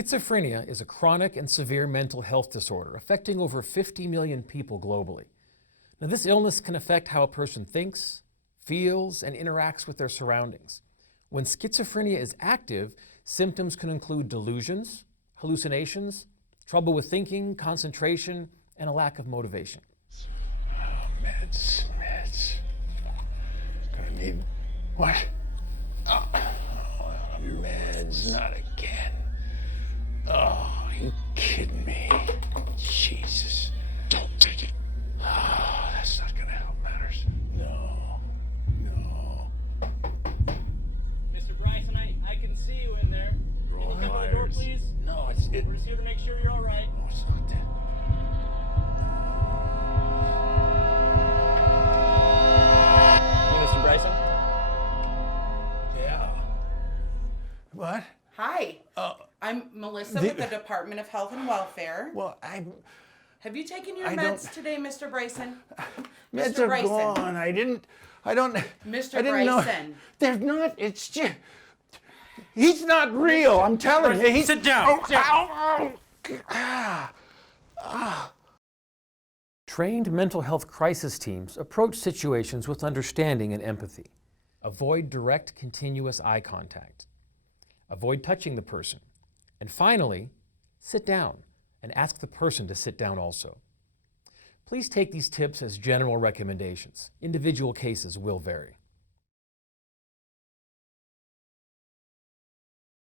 Schizophrenia is a chronic and severe mental health disorder affecting over 50 million people globally. Now, this illness can affect how a person thinks, feels, and interacts with their surroundings. When schizophrenia is active, symptoms can include delusions, hallucinations, trouble with thinking, concentration, and a lack of motivation. Oh, meds. Gonna need what? Oh, meds, not again. Oh, are you kidding me? Jesus. Don't take it. Oh, that's not gonna help matters. No. Mr. Bryson, I can see you in there. Roll Can you come to the door, please? No, it's it. We're just here to make sure you're all right. No, it's not that. You, Mr. Bryson? Yeah. What? Hi, I'm Melissa with the Department of Health and Welfare. Well, Have you taken your I meds don't- today, Mr. Bryson? meds Mr. are Bryson. gone. I didn't Mr. I didn't know. Bryson. They're not, it's just, he's not real, I'm telling you. Sit down. Trained mental health crisis teams approach situations with understanding and empathy. Avoid direct, continuous eye contact. Avoid touching the person. And finally, sit down and ask the person to sit down also. Please take these tips as general recommendations. Individual cases will vary.